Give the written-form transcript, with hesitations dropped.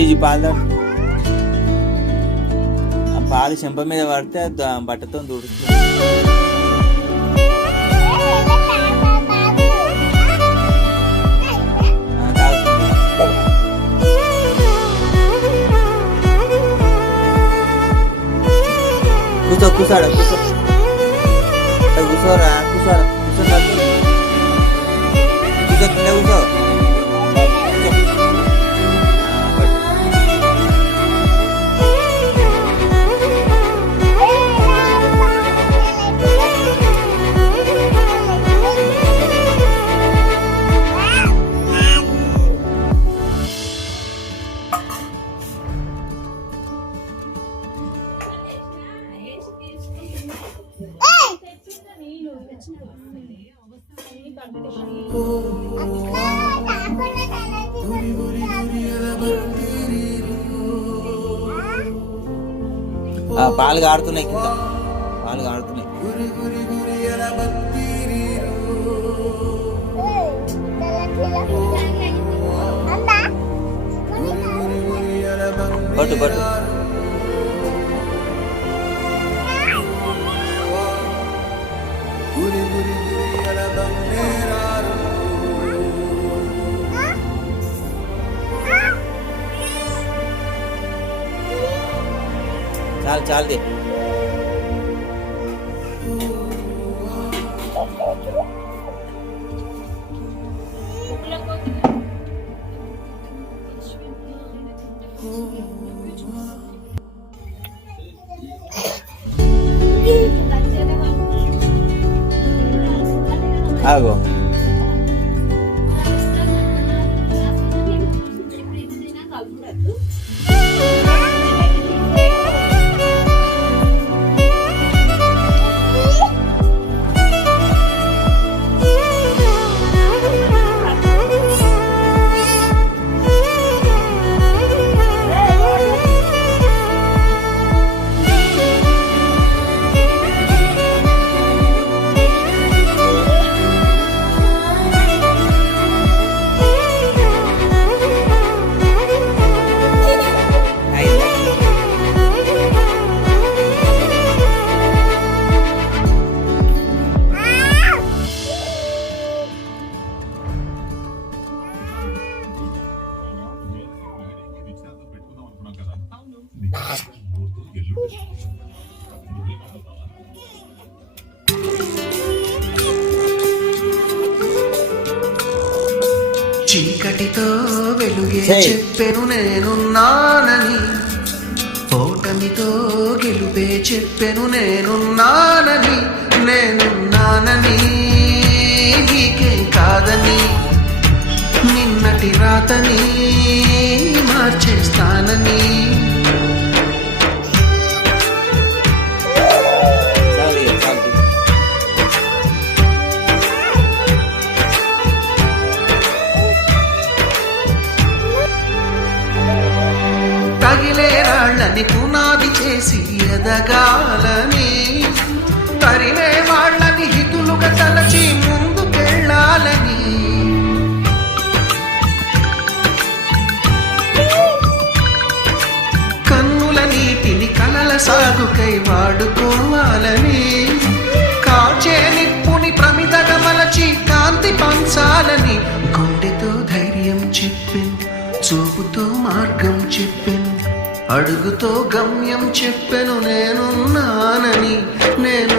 ఈ పాలు ఆ పాలు చెంప మీద పడితే బట్టతో తుడుస్తుంది. కూర్చో కూర్చోరా కూర్చోరా కూర్చోరా కూర్చో కింద కూర్చో. పాలు కారుతున్నాయి, కింద పాలు కారుతున్నాయి. పట్టు పట్టు చాలు చాలు. ఆగో చీకటితో వెలుగే చెప్పెను నేనున్నానని, ఓటమితో గెలుపే చెప్పెను నేనున్నానని, నేనున్నానని నీకేం కాదని, నిన్నటి రాతని మార్చేస్తానని. తగిలే రాళ్ళని పునాది చేసి ఎదగాలని, తరిమే వాళ్ళని హితులుగా తలచి ముందుకెళ్ళాలని, కన్నుల నీటిని కలల సాగుకై వాడుకోవాలని, కాచే నిప్పుని ప్రమిదగా మలచి కాంతి పంచాలని, గుండెతో ధైర్యం చెప్పెను, చూపుతో మార్గం చెప్పెను, అడుగుతో గమ్యం చెప్పెను నేనున్నానని, నేను